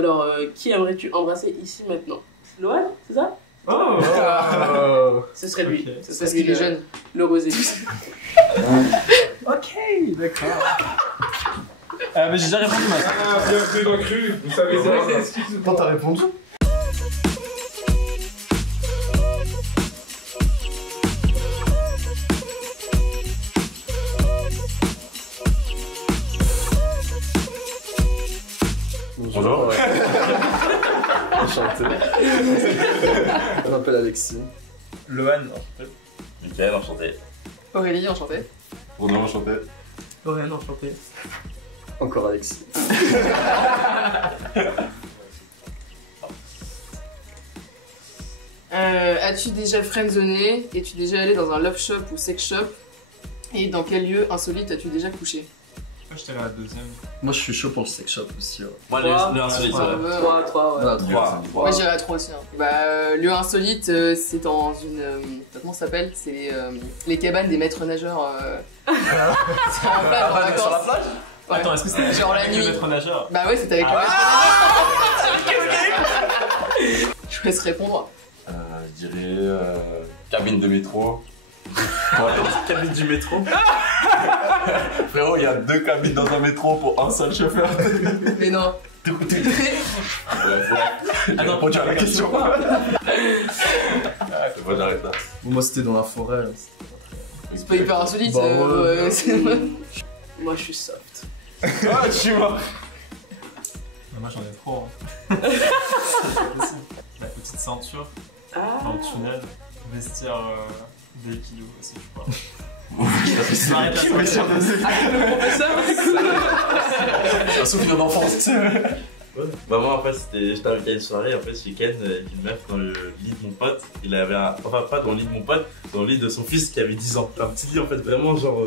Alors, qui aimerais-tu embrasser ici maintenant? Loan, c'est ça? Oh. Ce serait lui. Okay. Ce serait Parce lui qu'il est jeune. le rosé. Ok, d'accord. Mais j'ai déjà répondu maintenant. Ah, bien cru, bien cru. Vous savez ça. Quand t'as répondu? Bonjour. Enchanté. Je m'appelle Alexis. Lohan, enchanté. Mickaël, enchanté. Aurélie, enchantée. Bruno, enchanté. Lorraine, enchanté. Encore Alexis. As-tu déjà friendzoné? Es-tu déjà allé dans un love shop ou sex shop? Et dans quel lieu insolite as-tu déjà couché? Moi, j'étais à la deuxième. Moi, je suis chaud pour le sex shop aussi. Ouais. Moi, le insolite, Ouais, ouais. 3, ouais. Voilà, Trois. Moi j'irais à 3 aussi. Hein. Bah, lieu insolite, c'est dans une. Comment ça s'appelle? C'est les cabanes des maîtres nageurs. C'est en plage, en vacances. Sur la plage? Ouais. Attends, est-ce que c'était Genre la avec nuit. le maître nageur? Bah ouais, c'était avec le maître nageur. Je vous laisse répondre. Je dirais cabine de métro. Cabine du métro. Frérot, il y a 2 cabines dans un métro pour un seul chauffeur. Mais non. Ouais. Attends, Répondu à la question. C'est bon, j'arrête là. Moi, c'était dans la forêt. C'est pas hyper insolite. Bah ouais. Moi, je suis soft. Ah, je suis mort. Moi, j'en ai trop. Hein. La petite ceinture, dans le tunnel, vestiaire des kilos aussi, je crois. Arrête la ceinture. C'est un souvenir d'enfance, tu sais. Ouais. Bah moi en fait j'étais invité à une soirée en fait ce week-end une meuf dans le lit de mon pote, il avait enfin pas dans le lit de mon pote, dans le lit de son fils qui avait 10 ans. Un petit lit en fait vraiment genre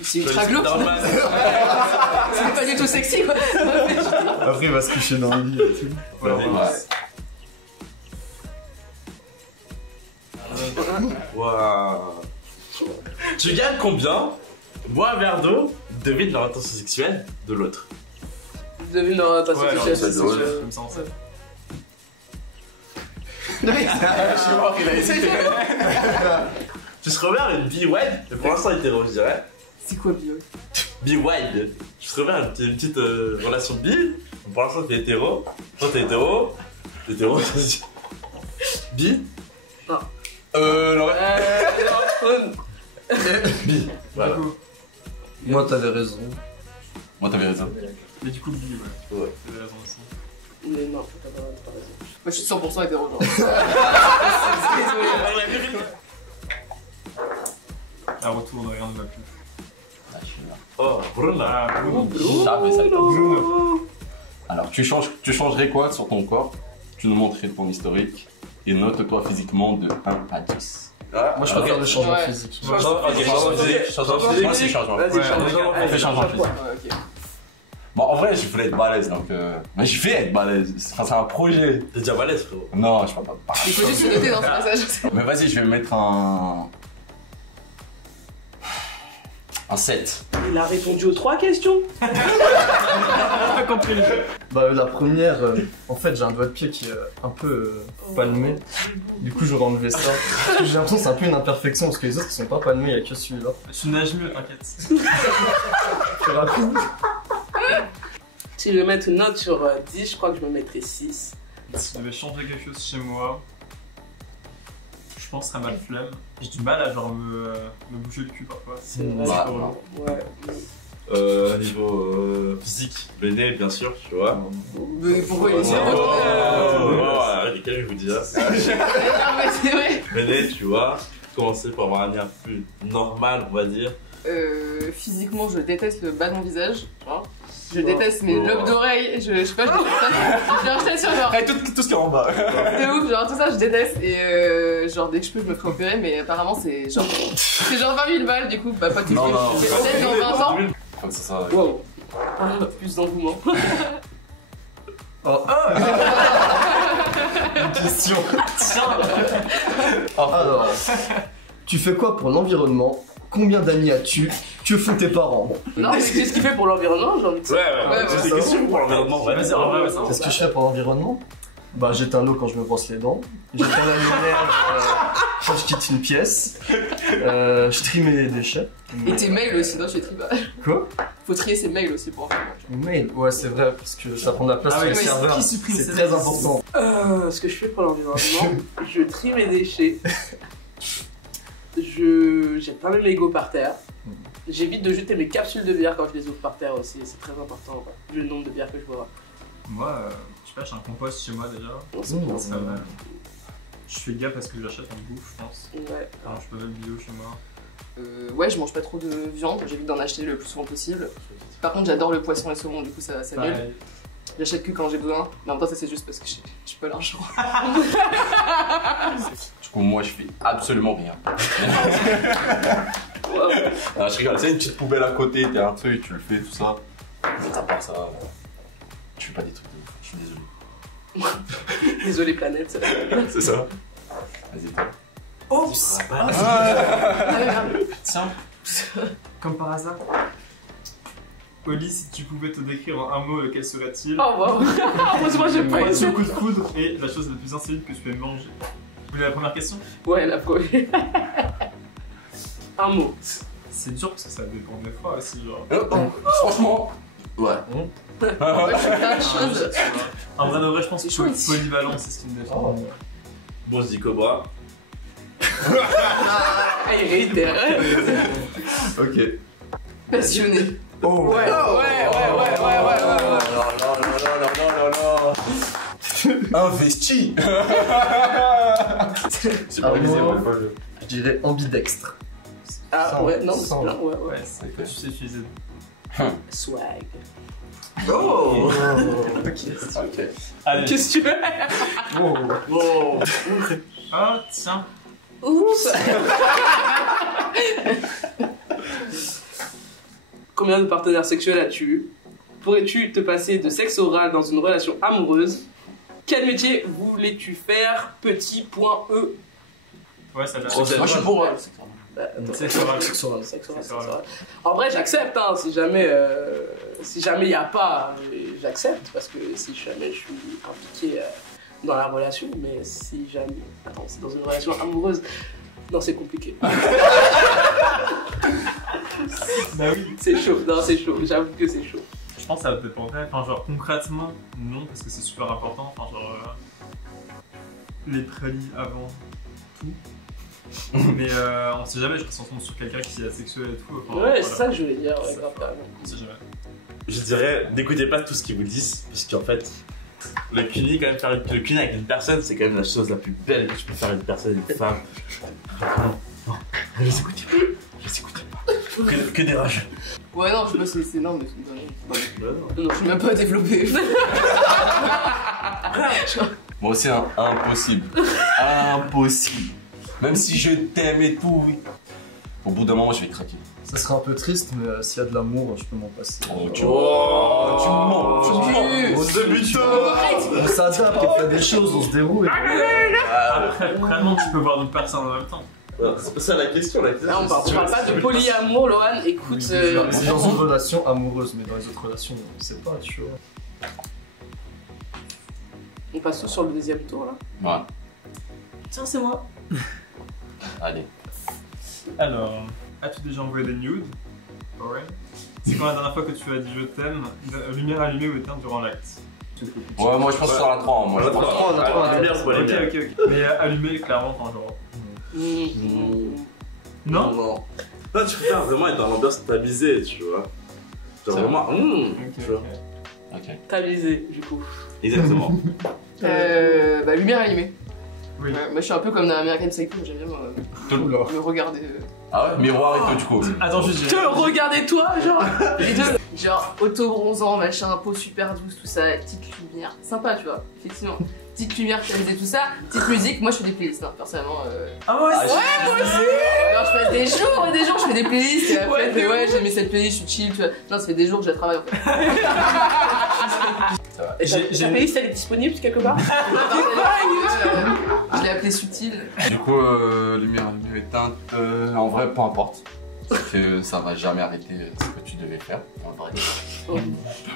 C'est ultra glauque. normal. C'est pas du tout sexy quoi. Après, il va se coucher dans le lit et tout. Ouais, Waouh. Tu gagnes combien? Bois un verre d'eau, devine leur intention sexuelle de l'autre. Devine leur passion Ouais, alors, sexuelle. c'est drôle. Comme ça, on sait. Je suis mort, il a hésité. Tu serais ouvert à une be-wide, mais pour l'instant hétéro je dirais. C'est quoi bio? Be-wide. Tu serais ouvert à une petite relation de bi. Pour l'instant t'es hétéro. Toi t'es hétéro. T'es hétéro, vas-y. Bi. Non. Bi. Voilà. Du coup, Moi, t'avais raison. Moi, t'avais raison. mais du coup, bi, ouais. Ouais. T'avais raison aussi. Mais non, t'as pas raison. Moi je suis 100% hétéro genre. À retour, rien ne va plus. Oh, Bruno. Ah, Bruno. Jamais ça. Bruno. Alors, tu changerais quoi sur ton corps? Tu nous montrerais ton historique et note-toi physiquement de 1 à 10. Moi, je préfère le changement Ouais. physique. Changement physique. Moi aussi, changement. Vas-y, Ouais, change. On fait changement physique. Ouais, ok. Bon, en vrai, je voulais être balèze, donc... Mais je vais être balèze. Enfin, c'est un projet. T'es déjà balèze frérot. Non, je peux pas. Il faut juste se noter dans ce passage. Mais vas-y, je vais mettre un 7. Il a répondu aux 3 questions. Pas compris le jeu. Bah, la première, en fait, j'ai un doigt de pied qui est un peu palmé. Du coup, j'aurais enlevé ça. Parce que j'ai l'impression que c'est un peu une imperfection parce que les autres ils sont pas palmés, il y a que celui-là. Tu nages mieux, t'inquiète. C'est rapide. Si je vais mettre une note sur 10, je crois que je me mettrais 6. Si je devais changer quelque chose chez moi, je pense que ça m'a le flemme. J'ai du mal à genre me bouger le cul parfois. C'est Mmh. vrai. Bah, Ouais. Niveau physique, Béné bien sûr, tu vois. Mais pourquoi il est Oh, arrête les calmes, je vous dis ça. mais c'est vrai. Béné, tu vois, commencer par avoir un lien plus normal, on va dire. Physiquement, je déteste le bas de mon visage. Genre. Je déteste mes lobes d'oreilles. Je sais pas, je déteste. Genre, je t'assure, genre. Après, tout ce qui est en bas. De ouf, genre tout ça, je déteste. Et genre, dès que je peux, je me ferai opérer. Mais apparemment, c'est genre 20 000 balles, du coup, bah pas tout de Non, suite. non. C'est peut-être dans 20 ans. Faut que ça soit... Wow. Plus d'engouement. Oh. Une question. Tiens. Alors, tu fais quoi pour l'environnement Combien d'amis as-tu? Que font tes parents? Non, mais qu'est-ce qu'il fait pour l'environnement, j'ai envie de dire. Ouais, c'est des questions pour l'environnement. Vas-y, en vrai, ça. Qu'est-ce que je fais pour l'environnement? Bah, j'éteins l'eau quand je me brosse les dents. J'éteins la lumière quand je quitte une pièce. Je trie mes déchets. Et tes mails aussi, non, tu les tries pas. Quoi? Faut trier ses mails aussi pour en faire. Mes mails? Ouais, c'est vrai, parce que ça prend de la place sur oui, les mais serveurs. qui supprime C'est ces très mails? important. Ce que je fais pour l'environnement, je trie mes déchets. Jette pas mes mégots par terre. J'évite de jeter mes capsules de bière quand je les ouvre par terre aussi, c'est très important, quoi, vu le nombre de bières que je bois. Moi, je sais pas, j'ai un compost chez moi déjà. Non, c'est bien. C'est pas mal. Je fais gaffe parce que j'achète en bouffe, je pense. Ouais. Alors, je peux même bio chez moi. Ouais, je mange pas trop de viande, j'évite d'en acheter le plus souvent possible. Par contre, j'adore le poisson et le saumon, du coup, ça nul. Pareil. J'achète que quand j'ai besoin, mais en même temps, ça c'est juste parce que j'ai pas l'argent. Du coup, moi, je fais absolument rien. Non, je rigole, c'est une petite poubelle à côté, t'as un truc, tu le fais, tout ça. Mais à part ça, je fais pas des trucs de ouf, je suis désolé. Désolé planète. C'est ça. Vas-y, toi. Oups! Tiens. Comme par hasard. Oli, si tu pouvais te décrire en un mot, lequel serait-il? Oh wow. Heureusement j'ai pas Moitié été. coup de foudre et la chose la plus insolite que tu peux manger. Vous voulez la première question? Ouais, la première. Un mot. C'est dur parce que ça dépend des fois aussi, genre. Franchement, ouais. Ouais, je fais plein de choses. En vrai de vrai, je pense C'est chaud que ici. polyvalent, c'est ce qui me défend. Bon, je dis Cobra. Ah, il réitère. Ok. Passionné. Oh. Ouais. Investi. C'est pas visé, moi, moi. Je dirais ambidextre. Ah ouais, non, c'est Sans. bien, ouais. Ouais, c'est que tu sais utiliser. Swag. Oh. Ok. Allez. Qu'est-ce que tu veux? Oh. Ah, tiens. Oups. Combien de partenaires sexuels as-tu eu? Pourrais-tu te passer de sexe oral dans une relation amoureuse? Quel métier voulais-tu faire? Petit point E. Ouais, ça va. Moi, je suis pour. Bah, attends. Sexe oral. Sexe oral. Sexe oral. En vrai, j'accepte, hein, si jamais il n'y a pas, j'accepte, parce que si jamais je suis impliqué dans la relation, mais si jamais... Attends, c'est dans une relation amoureuse, non, c'est compliqué. Bah oui. C'est chaud, non, c'est chaud, j'avoue que c'est chaud. Je pense que ça dépendrait. Enfin, genre, concrètement, non, parce que c'est super important. Enfin, genre, les prélis avant tout. Mais on sait jamais, je pense qu'on tombe sur quelqu'un qui est asexuel et tout. Enfin, Ouais, voilà. c'est ça que je voulais dire, ouais, Ça grave, fait- carrément. On sait jamais. Je dirais, n'écoutez pas tout ce qu'ils vous disent, parce qu'en fait, le cuny, quand même, faire le cuny avec une personne, c'est quand même la chose la plus belle que tu peux faire avec une personne, une femme. Non, ne les écoutez pas, ne les écoutez pas. Que des rages. Ouais, non, je sais pas, c'est énorme, mais c'est une connerie. Non. Non, je suis même pas développé. Moi aussi, impossible. Impossible. Même si je t'aime et tout, oui. Au bout d'un moment, je vais craquer. Ça serait un peu triste, mais s'il y a de l'amour, je peux m'en passer. Oh, tu mens. Au début, on s'adapte, on fait des choses, on se déroule. Après, vraiment, tu peux voir d'autres personnes en même temps. C'est pas ça la question, la question. Là, on parle pas de polyamour, Lohan, écoute... C'est dans une relation amoureuse, mais dans les autres relations, on sait pas, tu vois. On passe tous sur le deuxième tour, là. Ouais. Tiens, c'est moi. Allez. Alors, as-tu déjà envoyé des nudes? Ouais. C'est quand la dernière fois que tu as dit je t'aime, lumière allumée ou éteinte durant l'acte? Ouais, moi je pense sur la 3. Moi, je pense. on a trois, lumière, c'est pas Ok, lumière. ok. Mais allumée, clairement, enfin, genre. Non? Non, tu peux faire vraiment être dans l'ambiance tamisée, tu vois. Genre C'est vraiment, Ok, tu vois. ok. Ok. T'as visé, du coup. Exactement. Bah, lumière allumée. Oui. Ouais, moi, je suis un peu comme dans American Psycho, j'aime bien me regarder. Ah ouais, miroir et tout, du coup. Attends, juste. Te regardez toi, genre. Les deux, genre auto-bronzant, machin, peau super douce, tout ça, petite lumière. Sympa, tu vois, effectivement. Petite lumière tamisée, tout ça. Petite musique, moi je fais des playlists, hein, personnellement. Ah ouais, Ah, Alors je passe des jours et des jours, je fais des playlists et après, Ouais, ouais, j'ai mis cette playlist, je suis chill, tu vois. Non, ça fait des jours que je la travaille en fait. Et ta playlist, elle est disponible quelque part? Je l'ai appelée subtile. Du coup, lumière allumée, éteinte, en vrai, peu importe. c'est que ça va jamais arrêter ce que tu devais faire, en vrai.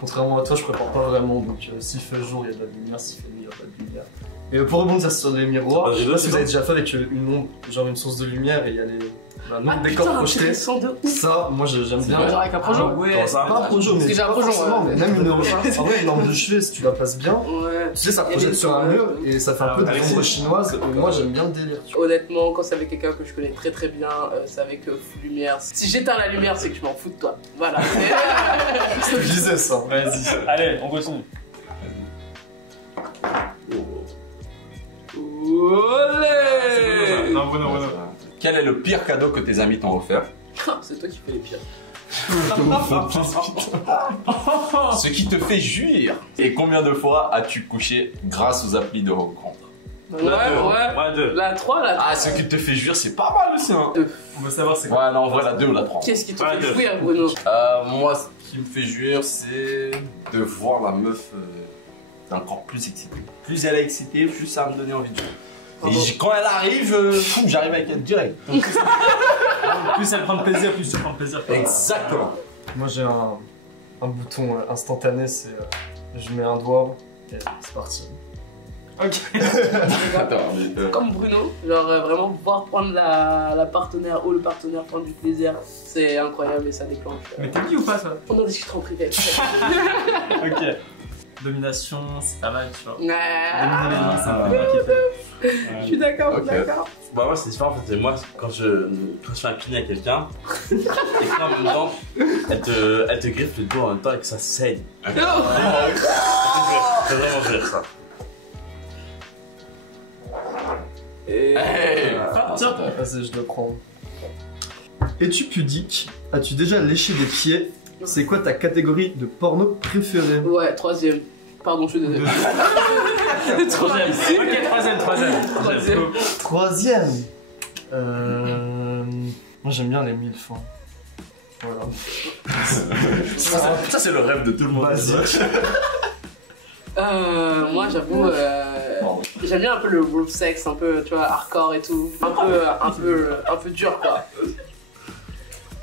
Contrairement à toi, je prépare pas vraiment, donc s'il fait jour, il y a de la lumière, s'il fait nuit, il y a pas de lumière. Et pour rebondir sur les miroirs, je sais pas si vous avez déjà fait avec une ombre, genre une source de lumière et il y a les décors projetés. Ça, moi j'aime bien. Genre avec un projo. Ouais, Pas un projo, mais j'ai un pas projo, forcément, mais même une ombre. En vrai, une lampe de chevet, si tu la passes bien, tu sais, ça projette sur un mur et ça fait un peu de ombre chinoise. Et moi j'aime bien le délire. Honnêtement, quand c'est avec quelqu'un que je connais très très bien, c'est avec full lumière. Si j'éteins la lumière, c'est que je m'en fous de toi. Voilà. Je te disais ça. Vas-y, allez, on continue. Olé. Non, Bruno. Quel est le pire cadeau que tes amis t'ont offert? C'est toi qui fais les pires. Ce qui te fait jouir. Et combien de fois as-tu couché grâce aux applis de rencontre? Ouais. La 3, la 3. Ah, ce qui te fait jouir, c'est pas mal aussi, hein. On veut savoir c'est quoi. Ouais, non, en vrai, la 2 ou la 3. Qu'est-ce qui te fait jouir, Bruno? Moi, ce qui me fait jouir, c'est de voir la meuf encore plus excitée. Plus elle est excitée, plus ça va me donner envie de jouer. Et quand elle arrive, j'arrive avec elle direct. Plus elle prend de plaisir, plus tu prends de plaisir. Exactement. Moi j'ai un bouton instantané, c'est je mets un doigt et c'est parti. Ok. Comme Bruno, genre vraiment voir prendre la partenaire ou le partenaire prendre du plaisir, c'est incroyable et ça déclenche. Mais t'es dit ou pas ça? On en discutera en privé. Ok. Domination, c'est pas mal, tu vois. Dominer les Ah, gens, ça me fait pas kiffer. je suis d'accord, Ok. d'accord. Bah moi c'est différent en fait, moi quand je fais un clean à quelqu'un et qu'en même temps elle te griffe le dos en même temps et que ça saigne. C'est vraiment rire ça. Et Tiens. Vas-y, je le prends. Es-tu pudique? As-tu déjà léché des pieds? C'est quoi ta catégorie de porno préférée? Ouais, 3ème. Pardon, je suis désolé. Troisième. Ok, troisième. Troisième. Moi j'aime bien les 1000 fois. Voilà. Ça, c'est le rêve de tout le monde. Basique. Moi j'avoue, j'aime bien un peu le group sex, un peu, tu vois, hardcore et tout. Un peu dur quoi.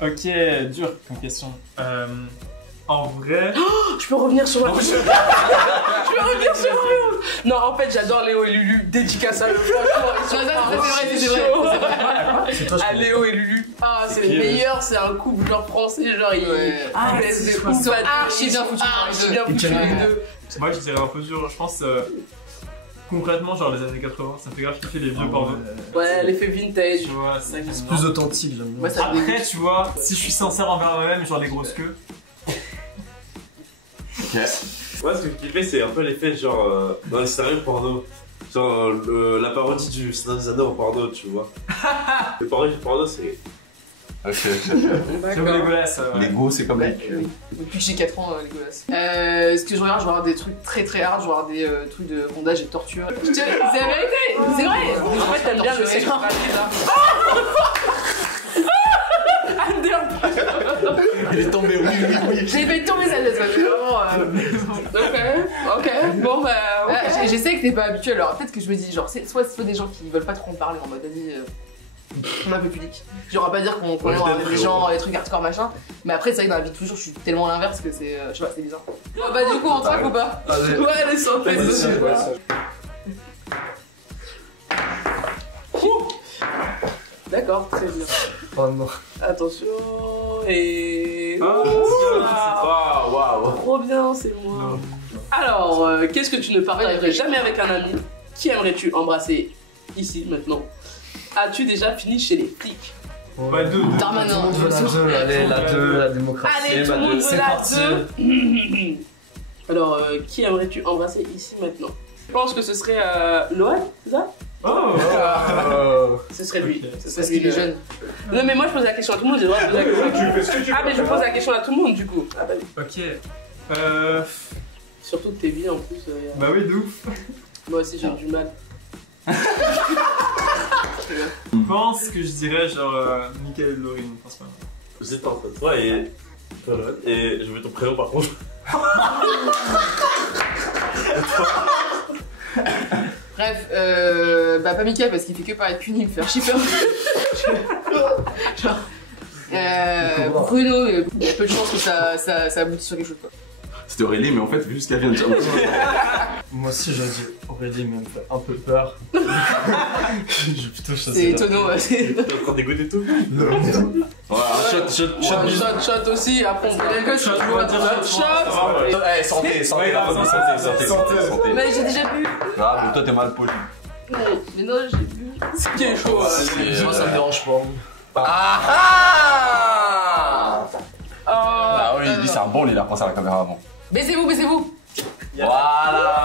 Ok, dur comme question. En vrai. Je peux revenir sur ma question. Je peux revenir sur Léo. Non, en fait, j'adore Léo et Lulu. Dédicace à eux. Franchement, C'est vrai. C'est toi, je à Léo et Lulu. Ah, c'est les meilleurs. C'est un couple genre français. Genre, ils baissent de ouf. Ils sont archi bien foutus. Archi bien foutus les deux. Moi, je dirais un peu dur. Je pense. Concrètement, genre les années 80, ça me fait grave kiffer les vieux pornos. Ouais, l'effet vintage. Tu vois, c'est ça qui C'est me plus marre. authentique, j'aime bien. Ouais, ça Après, tu vois, si je suis sincère envers moi-même, genre les grosses queues. moi ce que je kiffais c'est un peu l'effet genre dans les scénarios porno. Genre la parodie du Seigneur des Anneaux en porno, tu vois. Les parodies du porno c'est... Ok. J'aime les godasses. Lego, c'est comme les Depuis que j'ai 4 ans, les gosses. Ce que je regarde, je vais avoir des trucs très très hard, je vais avoir des trucs de bondage et de torture. C'est la vérité, c'est vrai. En fait, t'aimes bien le sexe là. Il est tombé, oui. J'ai fait tomber ça, vraiment. Ok, bon bah. Ouais, je sais que t'es pas habitué, alors peut-être que je me dis, genre, soit des gens qui veulent pas trop en parler en mode, vas-y, on est un peu pudique. Genre, on va pas dire qu'on connaît des gens, des trucs hardcore machin, mais après, c'est vrai que dans la vie de toujours, je suis tellement à l'inverse que c'est, je sais pas, c'est bizarre. Bah, du coup, on traque ou pas? Allez. Ouais, allez, sans peine. D'accord, très bien. Oh non. Attention, et... Waouh. Trop bien, c'est moi. Alors, qu'est-ce que tu ne partagerais jamais avec un ami? Qui aimerais-tu embrasser ici, maintenant? As-tu déjà fini chez les flics? Bah, deux. Darmanin. Tout le monde veut la 2, allez, la 2, la démocratie. Allez, tout le monde veut c'est la parti. 2. Alors, qui aimerais-tu embrasser ici, maintenant? Je pense que ce serait Lohan, c'est ça? Oh. Ce serait lui. Ok. Ce serait Parce lui, qu'il est jeune. Non, mais moi, je pose la question à tout le monde, j'ai le droit de poser la question à tout le monde. Tu fais ce que tu veux. Ah, mais je pose la question à tout le monde, du coup. Ah, bah oui. Ok. Surtout que t'es vieux, en plus. Bah oui, de ouf. Moi aussi, j'ai du mal. Je pense que je dirais genre Michael Lorin, principalement. J'étais entre toi et je veux ton prénom par contre. Bref, bah pas Mika parce qu'il fait que parler de cuni, me faire shipper. Genre, Bruno, il y a peu de chances que ça aboutisse sur quelque chose, quoi. C'était Aurélie, mais en fait, vu ce qu'elle vient de dire. Moi aussi, j'aurais dit Aurélie, mais elle me fait un peu peur. J'ai plutôt choisi. C'est étonnant, ouais. T'es encore dégoûté tout? Voilà, Shot aussi, après on prend quelque chose. Shot. Eh, santé, santé, santé. Mais j'ai déjà bu. Ah, mais toi, t'es mal poli. Mais non, j'ai bu. C'est qui est chaud. Moi, ça me dérange pas. Ah oui, lui, c'est un bon, il a pensé à la caméra avant. Baissez-vous, baissez-vous. Voilà.